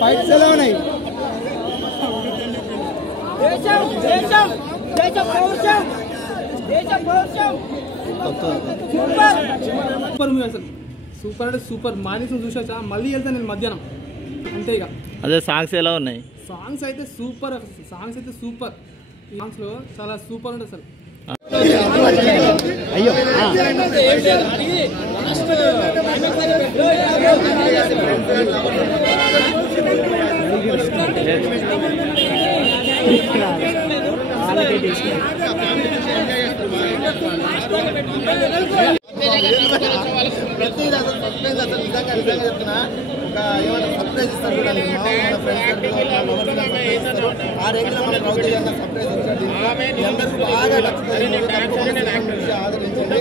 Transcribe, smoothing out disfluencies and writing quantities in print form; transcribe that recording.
Fights ఎలా ఉన్నాయి? Super movie అసలు, సూపర్ అంటే సూపర్. మార్నింగ్స్ చూసా, మళ్ళీ వెళ్తాను నేను మధ్యాహ్నం అంతే. ఇక అదే సాంగ్స్ ఎలా ఉన్నాయి? సాంగ్స్ అయితే సూపర్, సాంగ్స్ అయితే సూపర్. సాంగ్స్ లో చాలా సూపర్ ఉంటుంది అసలు. అయ్యో చెప్తున్నా, ఒక ఏమైనా సర్ప్రైజ్ ఇస్తారు చూడండి. ఆ రేంజ్ లో మన రౌడీ అన్న సర్ప్రైజ్ ఇచ్చాడు. బాగా ఆదరించండి.